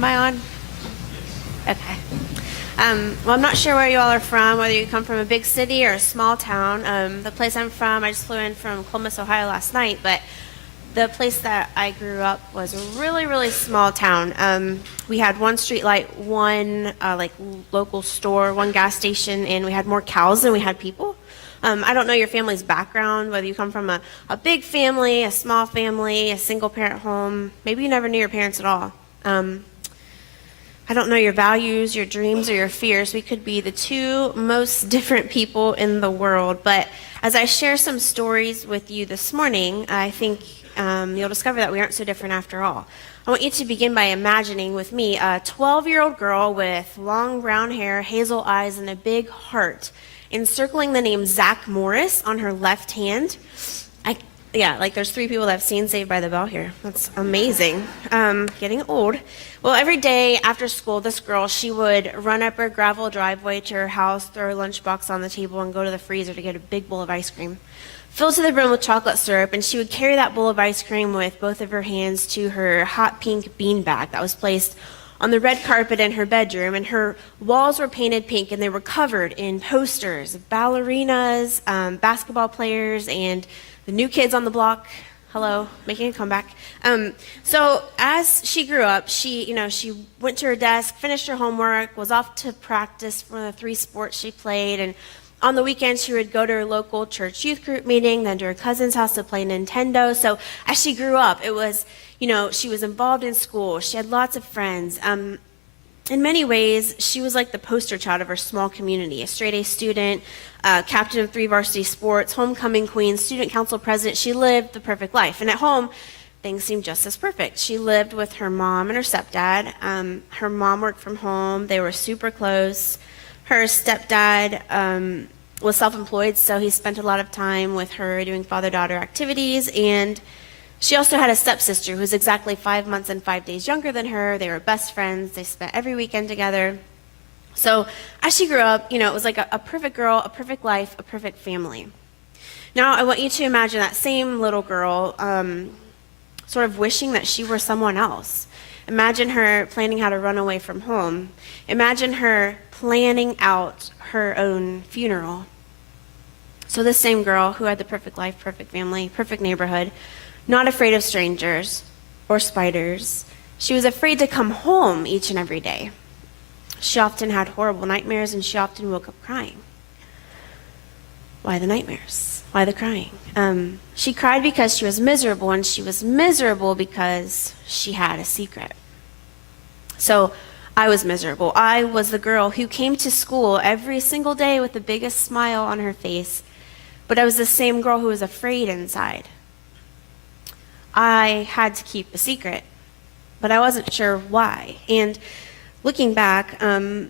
Am I on? Okay. Well, I'm not sure where you all are from, whether you come from a big city or a small town. The place I'm from, I just flew in from Columbus, Ohio last night, but the place that I grew up was a really, really small town. We had one street light, one local store, one gas station, and we had more cows than we had people. I don't know your family's background, whether you come from a big family, a small family, a single parent home. Maybe you never knew your parents at all. I don't know your values, your dreams, or your fears. We could be the two most different people in the world. But as I share some stories with you this morning, I think you'll discover that we aren't so different after all. I want you to begin by imagining with me a 12-year-old girl with long brown hair, hazel eyes, and a big heart, encircling the name Zach Morris on her left hand. There's 3 people that have seen Saved by the Bell here. That's amazing. Getting old. Well, every day after school, this girl, she would run up her gravel driveway to her house, throw her lunchbox on the table, and go to the freezer to get a big bowl of ice cream, filled to the brim with chocolate syrup, and she would carry that bowl of ice cream with both of her hands to her hot pink bean bag that was placed on the red carpet in her bedroom, and her walls were painted pink, and they were covered in posters of ballerinas, basketball players, and the new kids on the block. Hello, making a comeback. So as she grew up, she went to her desk, finished her homework, was off to practice for the 3 sports she played, and on the weekends she would go to her local church youth group meeting, then to her cousin's house to play Nintendo. So as she grew up, it was, she was involved in school. She had lots of friends. In many ways, she was like the poster child of her small community, a straight-A student, captain of 3 varsity sports, homecoming queen, student council president. She lived the perfect life. And at home, things seemed just as perfect. She lived with her mom and her stepdad. Her mom worked from home. They were super close. Her stepdad was self-employed, so he spent a lot of time with her doing father-daughter activities. And she also had a stepsister who was exactly 5 months and 5 days younger than her. They were best friends. They spent every weekend together. So as she grew up, it was like a perfect girl, a perfect life, a perfect family. Now I want you to imagine that same little girl sort of wishing that she were someone else. Imagine her planning how to run away from home. Imagine her planning out her own funeral. So this same girl who had the perfect life, perfect family, perfect neighborhood, not afraid of strangers or spiders. She was afraid to come home each and every day. She often had horrible nightmares, and she often woke up crying. Why the nightmares? Why the crying? She cried because she was miserable, and she was miserable because she had a secret. So I was miserable. I was the girl who came to school every single day with the biggest smile on her face, but I was the same girl who was afraid inside. I had to keep a secret, but I wasn't sure why. And looking back, I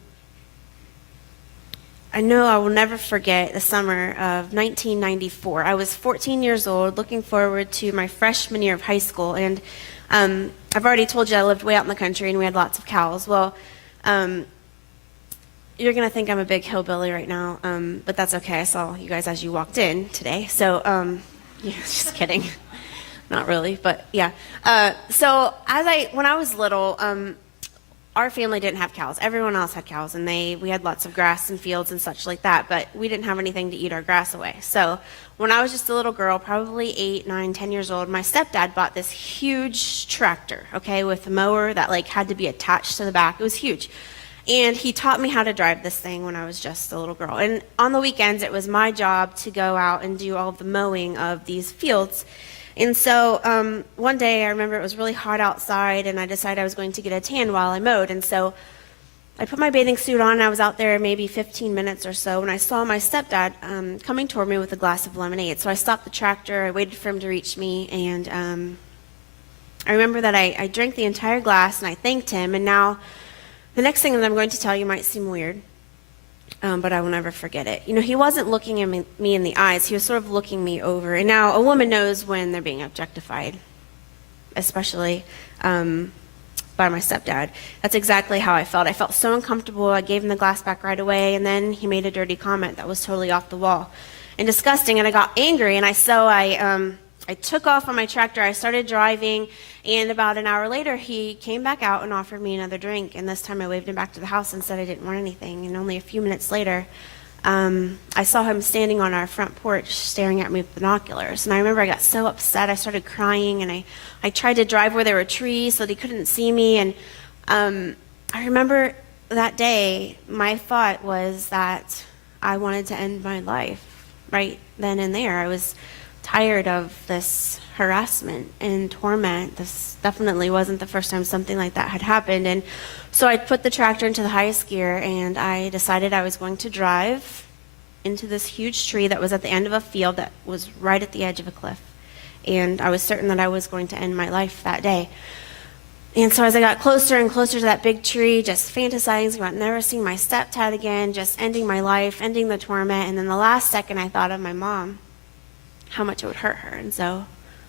know I will never forget the summer of 1994. I was 14 years old, looking forward to my freshman year of high school, and I've already told you I lived way out in the country and we had lots of cows. Well, you're going to think I'm a big hillbilly right now, but that's okay. I saw you guys as you walked in today, so yeah, just kidding. Not really, but yeah. So when I was little, our family didn't have cows. Everyone else had cows, and we had lots of grass and fields and such like that, but we didn't have anything to eat our grass away. So when I was just a little girl, probably 8, 9, 10 years old, my stepdad bought this huge tractor, okay, with a mower that had to be attached to the back. It was huge. And he taught me how to drive this thing when I was just a little girl. And on the weekends, it was my job to go out and do all of the mowing of these fields. And so one day I remember it was really hot outside, and I decided I was going to get a tan while I mowed. And so I put my bathing suit on, and I was out there maybe 15 minutes or so, and I saw my stepdad coming toward me with a glass of lemonade. So I stopped the tractor, I waited for him to reach me, and I remember that I drank the entire glass, and I thanked him. And now the next thing that I'm going to tell you might seem weird, but I will never forget it. He wasn't looking at me in the eyes. He was sort of looking me over. And now a woman knows when they're being objectified, especially by my stepdad. That's exactly how I felt. I felt so uncomfortable. I gave him the glass back right away, and then he made a dirty comment that was totally off the wall and disgusting, and I got angry, and I I took off on my tractor. I started driving, and about an hour later, he came back out and offered me another drink. And this time I waved him back to the house and said I didn't want anything. And only a few minutes later, I saw him standing on our front porch staring at me with binoculars. And I remember I got so upset. I started crying, and I tried to drive where there were trees so they couldn't see me. And I remember that day, my thought was that I wanted to end my life right then and there. I was tired of this harassment and torment. This definitely wasn't the first time something like that had happened. And so I put the tractor into the highest gear, and I decided I was going to drive into this huge tree that was at the end of a field that was right at the edge of a cliff. And I was certain that I was going to end my life that day. And so as I got closer and closer to that big tree, just fantasizing about never seeing my stepdad again, just ending my life, ending the torment, and then the last second I thought of my mom, how much it would hurt her. And so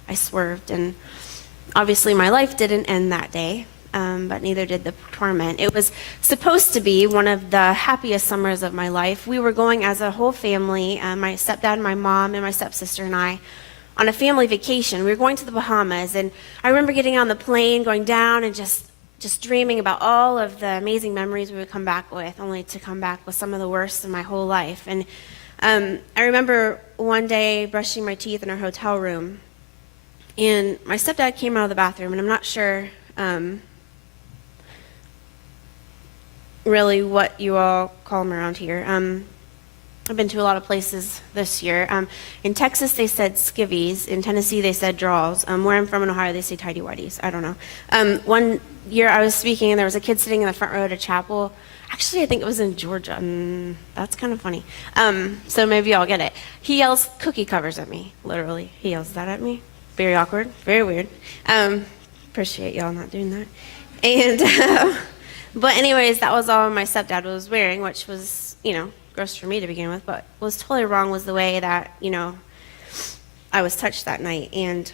I swerved, and obviously my life didn't end that day, but neither did the torment. It was supposed to be one of the happiest summers of my life. We were going as a whole family, my stepdad, my mom, and my stepsister and I, on a family vacation. We were going to the Bahamas, and I remember getting on the plane, going down, and just dreaming about all of the amazing memories we would come back with, only to come back with some of the worst in my whole life. And I remember one day brushing my teeth in our hotel room, and my stepdad came out of the bathroom, and I'm not sure really what you all call him around here. I've been to a lot of places this year. In Texas, they said skivvies. In Tennessee, they said draws. Where I'm from in Ohio, they say tighty-whities. I don't know. One year I was speaking, and there was a kid sitting in the front row at a chapel. Actually, I think it was in Georgia. That's kind of funny. So maybe y'all get it. He yells cookie covers at me, literally. He yells that at me. Very awkward, very weird. Appreciate y'all not doing that. And, but anyways, that was all my stepdad was wearing, which was, gross for me to begin with, but what was totally wrong was the way that, I was touched that night. And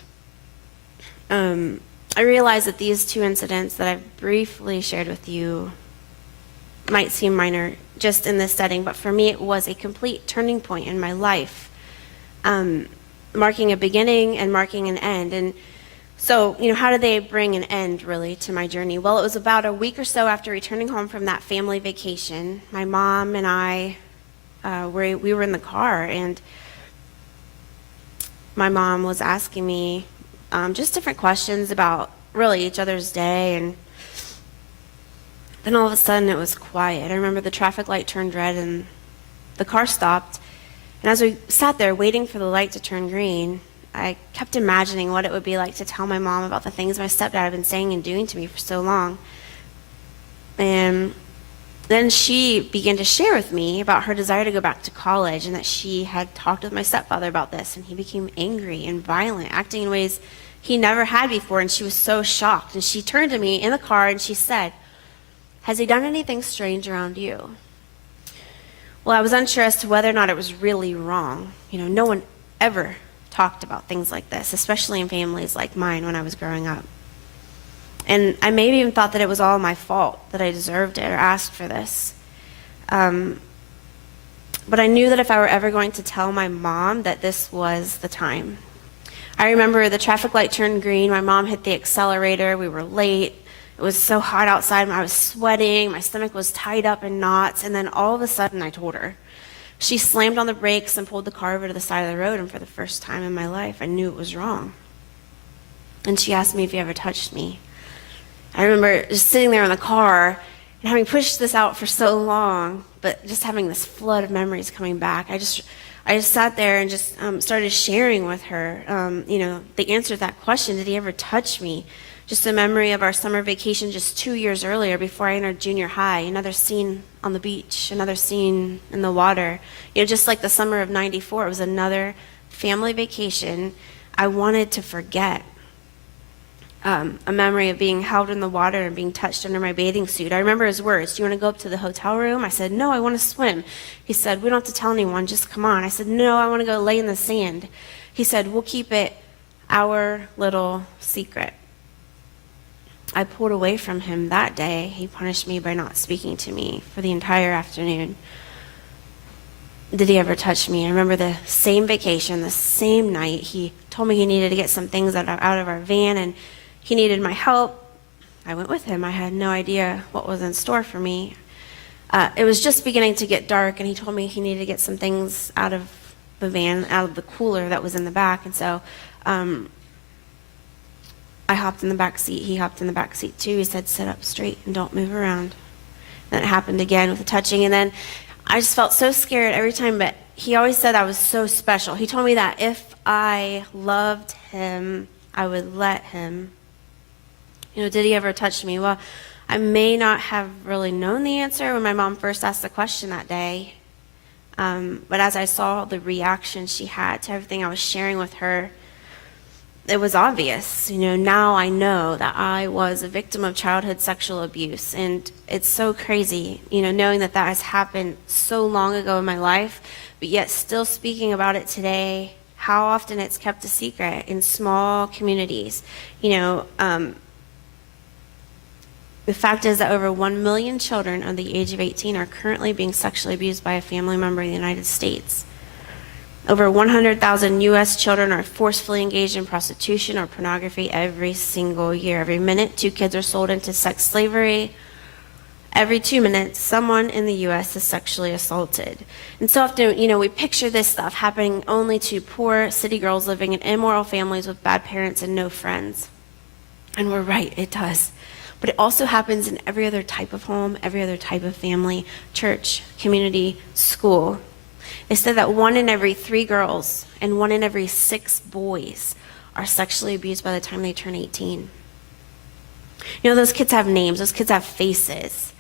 I realized that these two incidents that I've briefly shared with you might seem minor just in this setting, but for me it was a complete turning point in my life, marking a beginning and marking an end. And so, how did they bring an end really to my journey? Well, it was about a week or so after returning home from that family vacation. My mom and I, we were in the car, and my mom was asking me just different questions about really each other's day, and then all of a sudden it was quiet. I remember the traffic light turned red and the car stopped. And as we sat there waiting for the light to turn green, I kept imagining what it would be like to tell my mom about the things my stepdad had been saying and doing to me for so long. And then she began to share with me about her desire to go back to college, and that she had talked with my stepfather about this, and he became angry and violent, acting in ways he never had before, and she was so shocked. And she turned to me in the car and she said, "Has he done anything strange around you?" Well, I was unsure as to whether or not it was really wrong. No one ever talked about things like this, especially in families like mine when I was growing up. And I maybe even thought that it was all my fault, that I deserved it or asked for this. But I knew that if I were ever going to tell my mom, that this was the time. I remember the traffic light turned green, my mom hit the accelerator, we were late. It was so hot outside, I was sweating, my stomach was tied up in knots, and then all of a sudden I told her. She slammed on the brakes and pulled the car over to the side of the road, and for the first time in my life, I knew it was wrong. And she asked me if he ever touched me. I remember just sitting there in the car and having pushed this out for so long, but just having this flood of memories coming back. I just sat there and just started sharing with her, the answer to that question, did he ever touch me? Just a memory of our summer vacation just 2 years earlier before I entered junior high, another scene on the beach, another scene in the water. Just like the summer of '94, it was another family vacation I wanted to forget. A memory of being held in the water and being touched under my bathing suit. I remember his words, "Do you want to go up to the hotel room?" I said, "No, I want to swim." He said, "We don't have to tell anyone, just come on." I said, "No, I want to go lay in the sand." He said, "We'll keep it our little secret." I pulled away from him that day. He punished me by not speaking to me for the entire afternoon. did he ever touch me? I remember the same vacation, the same night, he told me he needed to get some things out of our van, and he needed my help. I went with him. I had no idea what was in store for me. It was just beginning to get dark, and he told me he needed to get some things out of the van, out of the cooler that was in the back. And so I hopped in the back seat. He hopped in the back seat too. He said, "Sit up straight and don't move around." Then it happened again with the touching, and then I just felt so scared every time, but he always said I was so special. He told me that if I loved him, I would let him. Did he ever touch me? Well, I may not have really known the answer when my mom first asked the question that day. But as I saw the reaction she had to everything I was sharing with her, it was obvious. Now I know that I was a victim of childhood sexual abuse. And it's so crazy, knowing that has happened so long ago in my life, but yet still speaking about it today, how often it's kept a secret in small communities. The fact is that over 1 million children under the age of 18 are currently being sexually abused by a family member in the United States. Over 100,000 U.S. children are forcefully engaged in prostitution or pornography every single year. Every minute, 2 kids are sold into sex slavery. Every 2 minutes, someone in the U.S. is sexually assaulted. And so often, we picture this stuff happening only to poor city girls living in immoral families with bad parents and no friends. And we're right, it does. But it also happens in every other type of home, every other type of family, church, community, school. It said that 1 in every 3 girls and 1 in every 6 boys are sexually abused by the time they turn 18. Those kids have names. Those kids have faces.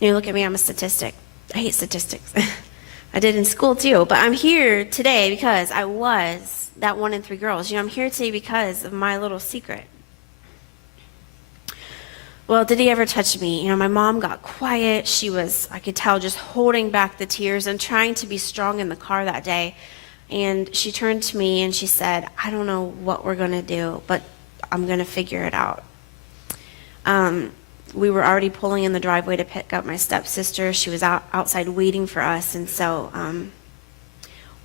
Look at me, I'm a statistic. I hate statistics. I did in school too, but I'm here today because I was that 1 in 3 girls. I'm here today because of my little secret. Well, did he ever touch me? My mom got quiet. She was, I could tell, just holding back the tears and trying to be strong in the car that day. And she turned to me and she said, "I don't know what we're going to do, but I'm going to figure it out." We were already pulling in the driveway to pick up my stepsister. She was outside waiting for us. And so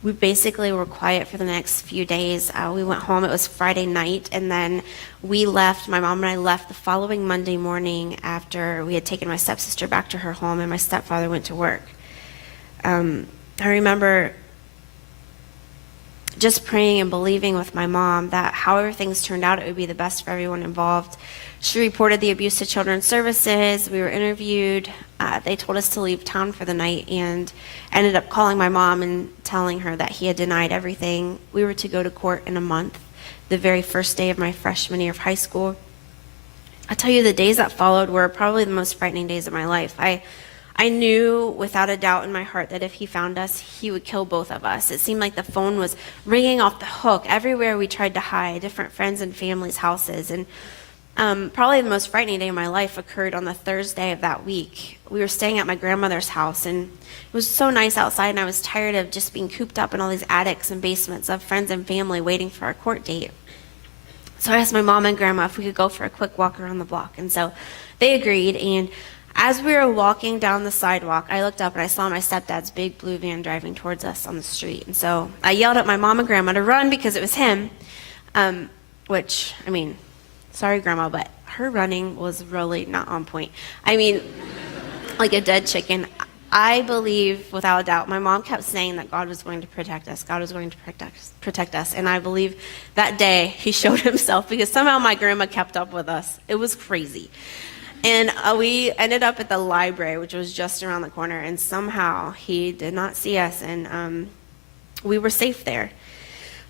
we basically were quiet for the next few days. We went home. It was Friday night, and then we left. My mom and I left the following Monday morning after we had taken my stepsister back to her home, and my stepfather went to work. I remember just praying and believing with my mom that however things turned out, it would be the best for everyone involved. She reported the abuse to Children's Services. We were interviewed. They told us to leave town for the night, and ended up calling my mom and telling her that he had denied everything. We were to go to court in a month, the very first day of my freshman year of high school. I tell you, the days that followed were probably the most frightening days of my life. I knew without a doubt in my heart that if he found us, he would kill both of us. It seemed like the phone was ringing off the hook everywhere we tried to hide, different friends and families' houses. And probably the most frightening day of my life occurred on the Thursday of that week. We were staying at my grandmother's house, and it was so nice outside, and I was tired of just being cooped up in all these attics and basements of friends and family waiting for our court date. So I asked my mom and grandma if we could go for a quick walk around the block, and so they agreed. And as we were walking down the sidewalk, I looked up and I saw my stepdad's big blue van driving towards us on the street. And so I yelled at my mom and grandma to run because it was him, which, sorry, Grandma, but her running was really not on point. Like a dead chicken. I believe, without a doubt, my mom kept saying that God was going to protect us. God was going to protect us. And I believe that day he showed himself, because somehow my grandma kept up with us. It was crazy. And we ended up at the library, which was just around the corner, and somehow he did not see us, and we were safe there.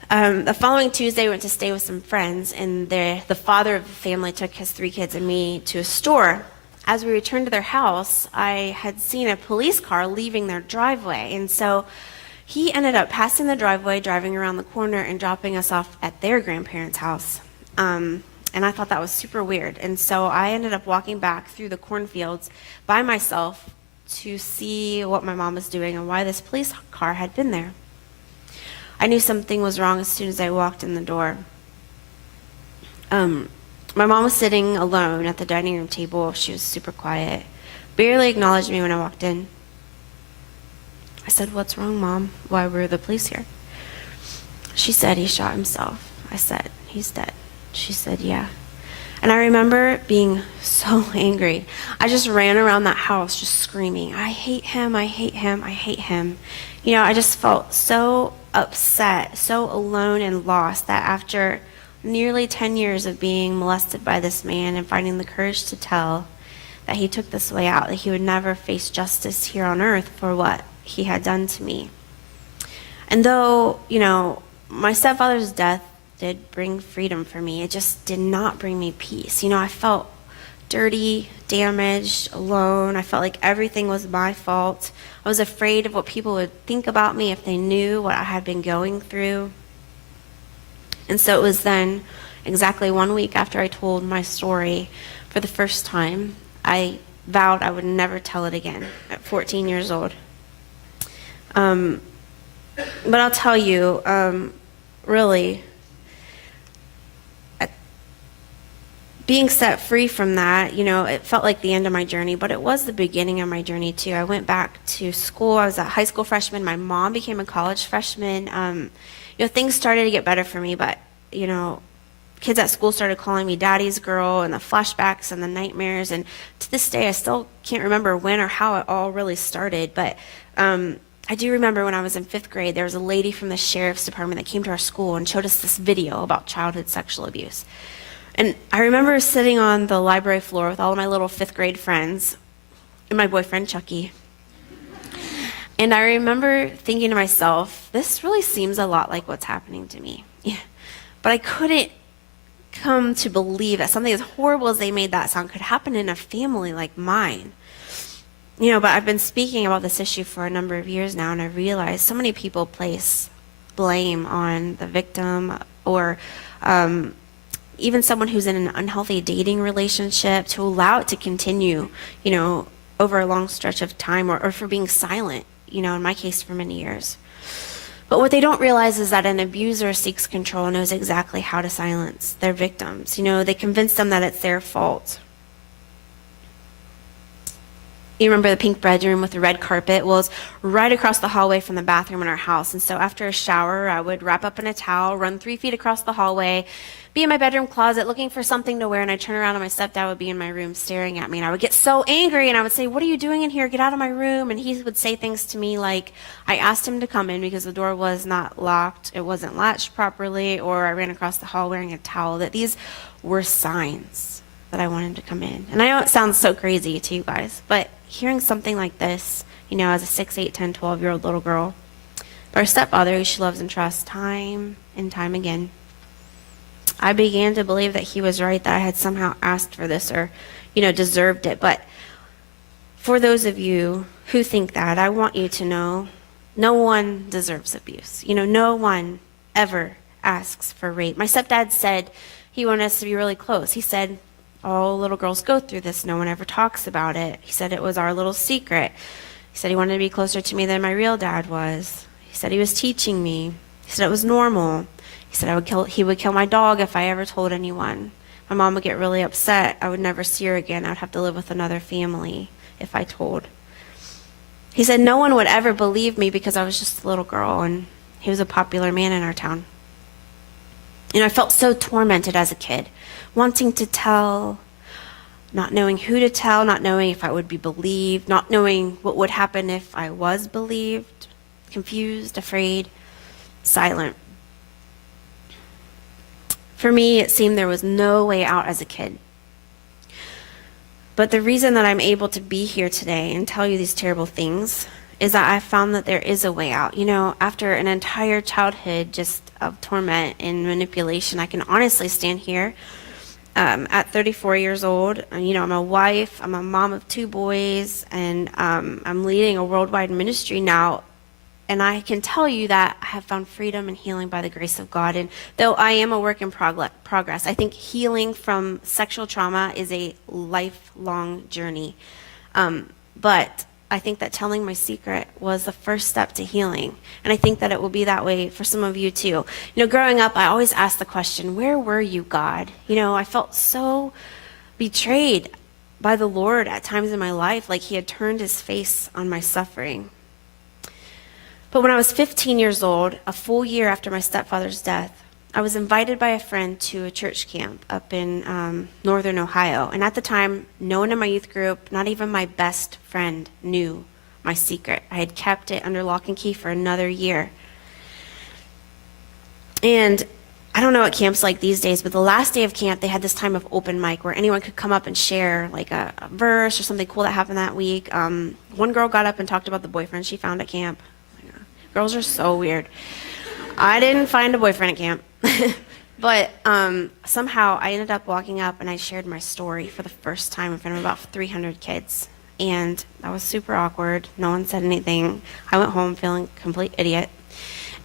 The following Tuesday, we went to stay with some friends, and the father of the family took his 3 kids and me to a store. As we returned to their house, I had seen a police car leaving their driveway, and so he ended up passing the driveway, driving around the corner, and dropping us off at their grandparents' house. And I thought that was super weird, and so I ended up walking back through the cornfields by myself to see what my mom was doing and why this police car had been there. I knew something was wrong as soon as I walked in the door. My mom was sitting alone at the dining room table. She was super quiet, barely acknowledged me when I walked in. I said, "What's wrong, Mom? Why were the police here?" She said, "He shot himself." I said, "He's dead." She said, "Yeah." And I remember being so angry. I just ran around that house just screaming, "I hate him, I hate him, I hate him." I just felt so upset, so alone and lost that after nearly 10 years of being molested by this man and finding the courage to tell that he took this way out, that he would never face justice here on earth for what he had done to me. And though, my stepfather's death did bring freedom for me, it just did not bring me peace. I felt dirty, damaged, alone. I felt like everything was my fault. I was afraid of what people would think about me if they knew what I had been going through. And so it was then, exactly 1 week after I told my story for the first time, I vowed I would never tell it again at 14 years old. But I'll tell you, really, being set free from that, it felt like the end of my journey, but it was the beginning of my journey too. I went back to school. I was a high school freshman. My mom became a college freshman. Things started to get better for me, but, kids at school started calling me daddy's girl, and the flashbacks and the nightmares. And to this day, I still can't remember when or how it all really started. But I do remember when I was in 5th grade, there was a lady from the sheriff's department that came to our school and showed us this video about childhood sexual abuse. And I remember sitting on the library floor with all of my little 5th grade friends and my boyfriend, Chucky. And I remember thinking to myself, this really seems a lot like what's happening to me. Yeah. But I couldn't come to believe that something as horrible as they made that sound could happen in a family like mine. But I've been speaking about this issue for a number of years now, and I realized so many people place blame on the victim or even someone who's in an unhealthy dating relationship to allow it to continue, over a long stretch of time or for being silent, in my case for many years. But what they don't realize is that an abuser seeks control and knows exactly how to silence their victims. They convince them that it's their fault. You remember the pink bedroom with the red carpet? Well, it's right across the hallway from the bathroom in our house. And so after a shower, I would wrap up in a towel, run 3 feet across the hallway, be in my bedroom closet looking for something to wear, and I'd turn around and my stepdad would be in my room staring at me. And I would get so angry, and I would say, "What are you doing in here? Get out of my room." And he would say things to me like I asked him to come in because the door was not locked, it wasn't latched properly, or I ran across the hall wearing a towel, that these were signs that I wanted to come in. And I know it sounds so crazy to you guys, but hearing something like this, as a 6, 8, 10, 12-year-old little girl, but our stepfather, who she loves and trusts time and time again, I began to believe that he was right, that I had somehow asked for this or, deserved it. But for those of you who think that, I want you to know no one deserves abuse. No one ever asks for rape. My stepdad said he wanted us to be really close. He said, all little girls go through this. No one ever talks about it. He said it was our little secret. He said he wanted to be closer to me than my real dad was. He said he was teaching me. He said it was normal. He said he would kill my dog if I ever told anyone. My mom would get really upset. I would never see her again. I would have to live with another family if I told. He said no one would ever believe me because I was just a little girl, and he was a popular man in our town. I felt so tormented as a kid, wanting to tell, not knowing who to tell, not knowing if I would be believed, not knowing what would happen if I was believed, confused, afraid, silent. For me, it seemed there was no way out as a kid. But the reason that I'm able to be here today and tell you these terrible things is that I found that there is a way out. After an entire childhood just of torment and manipulation, I can honestly stand here at 34 years old. I'm a wife, I'm a mom of 2 boys, and I'm leading a worldwide ministry now. And I can tell you that I have found freedom and healing by the grace of God. And though I am a work in progress, I think healing from sexual trauma is a lifelong journey. But I think that telling my secret was the first step to healing. And I think that it will be that way for some of you too. Growing up, I always asked the question, where were you, God? I felt so betrayed by the Lord at times in my life, like he had turned his face on my suffering. But when I was 15 years old, a full year after my stepfather's death, I was invited by a friend to a church camp up in northern Ohio. And at the time, no one in my youth group, not even my best friend, knew my secret. I had kept it under lock and key for another year. And I don't know what camp's like these days, but the last day of camp, they had this time of open mic where anyone could come up and share like a verse or something cool that happened that week. One girl got up and talked about the boyfriend she found at camp. Girls are so weird. I didn't find a boyfriend at camp. But somehow I ended up walking up and I shared my story for the first time in front of about 300 kids. And that was super awkward. No one said anything. I went home feeling a complete idiot.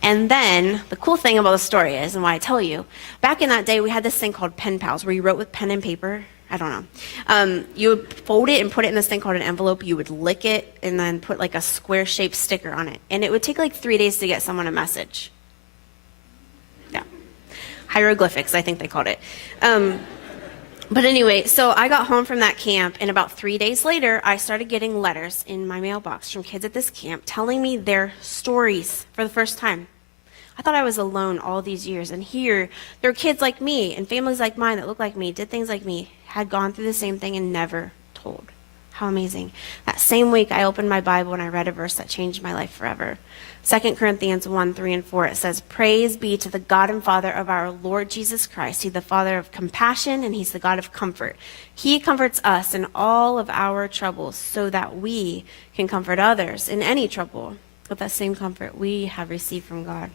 And then the cool thing about the story is, and why I tell you, back in that day we had this thing called pen pals where you wrote with pen and paper. I don't know. You would fold it and put it in this thing called an envelope. You would lick it and then put like a square-shaped sticker on it. And it would take like 3 days to get someone a message. Yeah. Hieroglyphics, I think they called it. But anyway, so I got home from that camp, and about 3 days later, I started getting letters in my mailbox from kids at this camp telling me their stories for the first time. I thought I was alone all these years, and here, there were kids like me and families like mine that looked like me, did things like me, had gone through the same thing and never told. How amazing. That same week, I opened my Bible and I read a verse that changed my life forever. 2 Corinthians 1, 3, and 4, it says, "Praise be to the God and Father of our Lord Jesus Christ. He's the Father of compassion and he's the God of comfort. He comforts us in all of our troubles so that we can comfort others in any trouble with that same comfort we have received from God."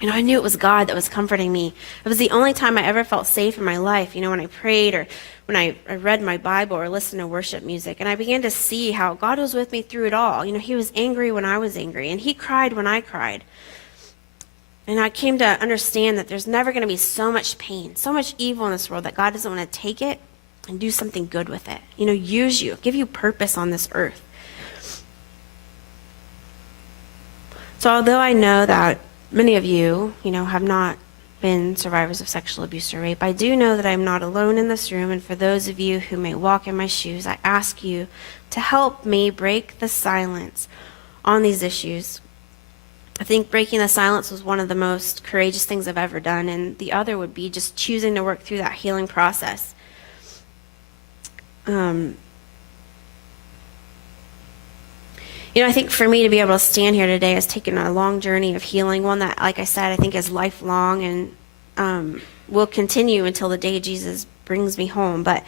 You know, I knew it was God that was comforting me. It was the only time I ever felt safe in my life, when I prayed or when I read my Bible or listened to worship music. And I began to see how God was with me through it all. He was angry when I was angry, and he cried when I cried. And I came to understand that there's never going to be so much pain, so much evil in this world that God doesn't want to take it and do something good with it. Use you, give you purpose on this earth. So although I know that many of you, have not been survivors of sexual abuse or rape, I do know that I'm not alone in this room, and for those of you who may walk in my shoes, I ask you to help me break the silence on these issues. I think breaking the silence was one of the most courageous things I've ever done, and the other would be just choosing to work through that healing process. I think for me to be able to stand here today has taken a long journey of healing, one that, like I said, I think is lifelong and will continue until the day Jesus brings me home. But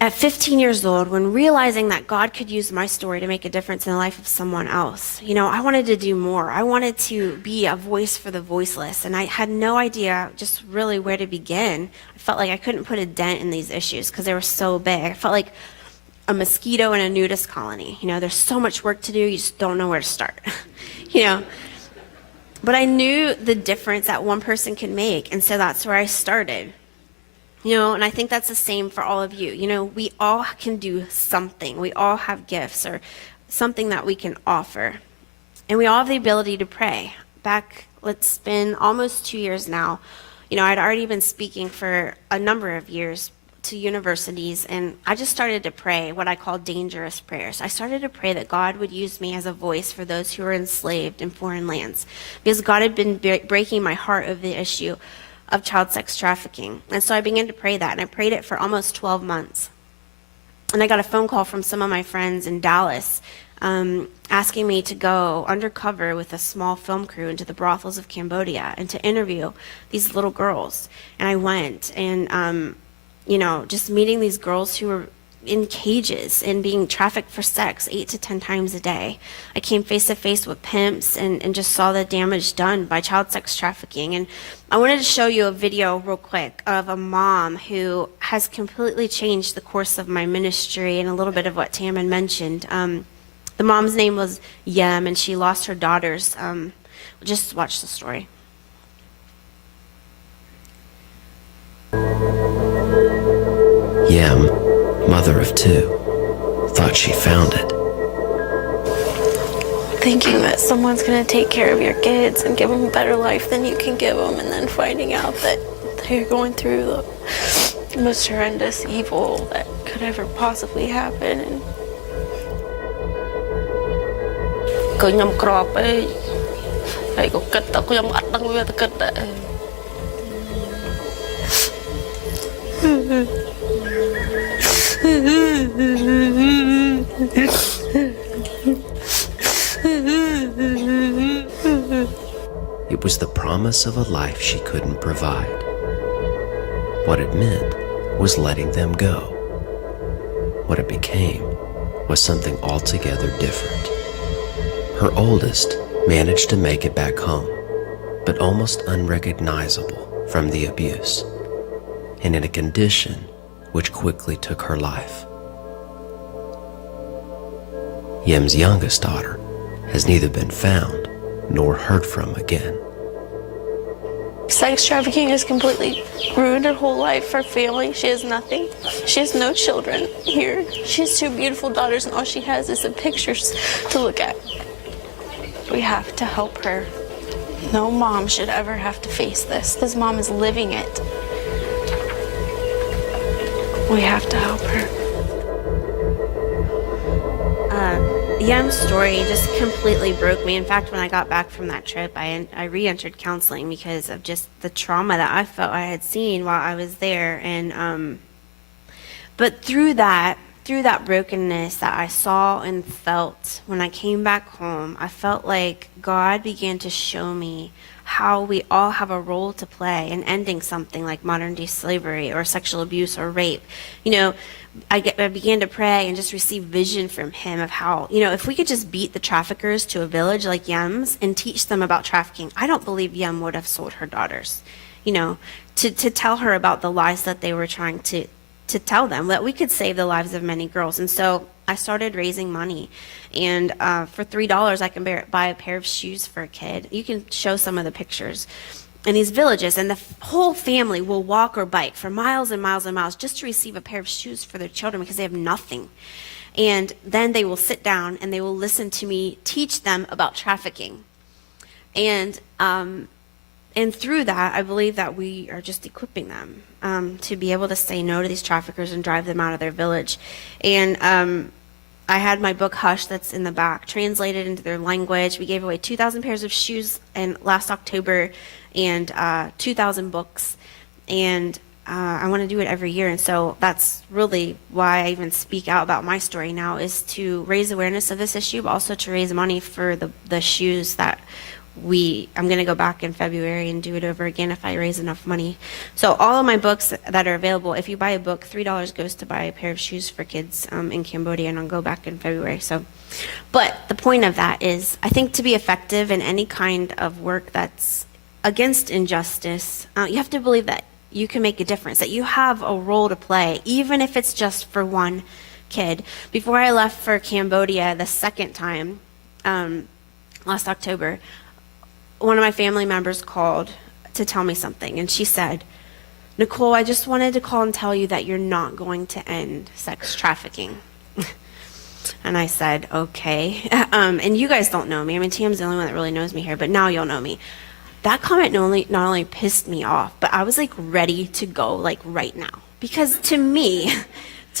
at 15 years old, when realizing that God could use my story to make a difference in the life of someone else, I wanted to do more. I wanted to be a voice for the voiceless, and I had no idea just really where to begin. I felt like I couldn't put a dent in these issues because they were so big. I felt like a mosquito in a nudist colony. There's so much work to do, you just don't know where to start. But I knew the difference that one person can make, and so that's where I started. And I think that's the same for all of you. We all can do something. We all have gifts or something that we can offer. And we all have the ability to pray. It's been almost 2 years now. I'd already been speaking for a number of years to universities, and I just started to pray what I call dangerous prayers. I started to pray that God would use me as a voice for those who were enslaved in foreign lands, because God had been breaking my heart of the issue of child sex trafficking. And so I began to pray that, and I prayed it for almost 12 months. And I got a phone call from some of my friends in Dallas asking me to go undercover with a small film crew into the brothels of Cambodia and to interview these little girls. And I went, and just meeting these girls who were in cages and being trafficked for sex 8 to 10 times a day. I came face to face with pimps and just saw the damage done by child sex trafficking. And I wanted to show you a video real quick of a mom who has completely changed the course of my ministry and a little bit of what Tam had mentioned. The mom's name was Yem, and she lost her daughters. Just watch the story. Yem, mother of 2, thought she found it. Thinking that someone's going to take care of your kids and give them a better life than you can give them, and then finding out that they're going through the most horrendous evil that could ever possibly happen. And ឃើញខ្ញុំក្រពេកហើយក៏គិតទៅខ្ញុំអត់ដឹងវាទៅគិតដែរ It was the promise of a life she couldn't provide. What it meant was letting them go. What it became was something altogether different. Her oldest managed to make it back home, but almost unrecognizable from the abuse, and in a condition which quickly took her life. Yem's youngest daughter has neither been found nor heard from again. Sex trafficking has completely ruined her whole life, her family. She has nothing. She has no children here. She has 2 beautiful daughters, and all she has is the pictures to look at. We have to help her. No mom should ever have to face this. This mom is living it. We have to help her. Yem's story just completely broke me. In fact, when I got back from that trip, I re-entered counseling because of just the trauma that I felt I had seen while I was there. And but through that brokenness that I saw and felt when I came back home, I felt like God began to show me how we all have a role to play in ending something like modern day slavery or sexual abuse or rape. You know, I began to pray and just receive vision from him of how, you know, if we could just beat the traffickers to a village like Yem's and teach them about trafficking, I don't believe Yem would have sold her daughters, you know, to tell her about the lies that they were trying to tell them, that we could save the lives of many girls. And so I started raising money, and for $3 I can buy a pair of shoes for a kid. You can show some of the pictures in these villages, and the whole family will walk or bike for miles and miles and miles just to receive a pair of shoes for their children because they have nothing. And then they will sit down and they will listen to me teach them about trafficking. And through that, I believe that we are just equipping them to be able to say no to these traffickers and drive them out of their village. And I had my book Hush that's in the back translated into their language. We gave away 2,000 pairs of shoes in last October and 2,000 books. And I want to do it every year. And so that's really why I even speak out about my story now, is to raise awareness of this issue, but also to raise money for the shoes that I'm going to go back in February and do it over again if I raise enough money. So all of my books that are available, if you buy a book, $3 goes to buy a pair of shoes for kids in Cambodia, and I'll go back in February. But the point of that is, I think to be effective in any kind of work that's against injustice, you have to believe that you can make a difference, that you have a role to play, even if it's just for one kid. Before I left for Cambodia the second time, last October, one of my family members called to tell me something, and she said, Nicole, I just wanted to call and tell you that you're not going to end sex trafficking. And I said, okay. And you guys don't know me. I mean, Tam's the only one that really knows me here, but now you'll know me. That comment not only pissed me off, but I was like ready to go like right now. Because to me,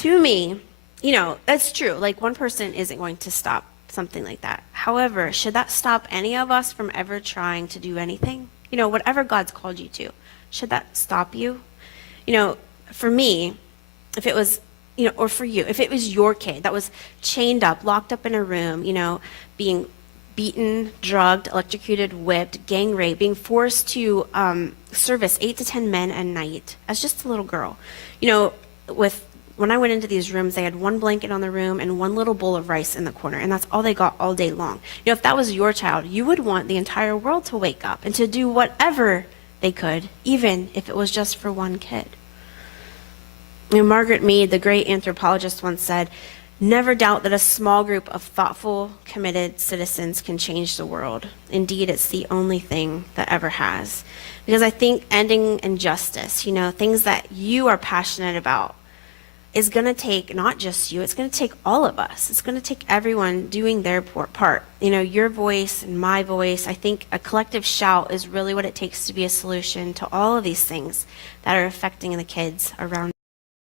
you know, that's true. Like, one person isn't going to stop something like that. However, should that stop any of us from ever trying to do anything? You know, whatever God's called you to, should that stop you? You know, for me, if it was, you know, or for you, if it was your kid that was chained up, locked up in a room, you know, being beaten, drugged, electrocuted, whipped, gang raped, being forced to service 8 to 10 men a night as just a little girl, you know, when I went into these rooms, they had one blanket on the room and one little bowl of rice in the corner, and that's all they got all day long. You know, if that was your child, you would want the entire world to wake up and to do whatever they could, even if it was just for one kid. You know, Margaret Mead, the great anthropologist, once said, never doubt that a small group of thoughtful, committed citizens can change the world. Indeed, it's the only thing that ever has. Because I think ending injustice, you know, things that you are passionate about, is going to take not just you, it's going to take all of us. It's going to take everyone doing their part. You know, your voice and my voice. I think a collective shout is really what it takes to be a solution to all of these things that are affecting the kids around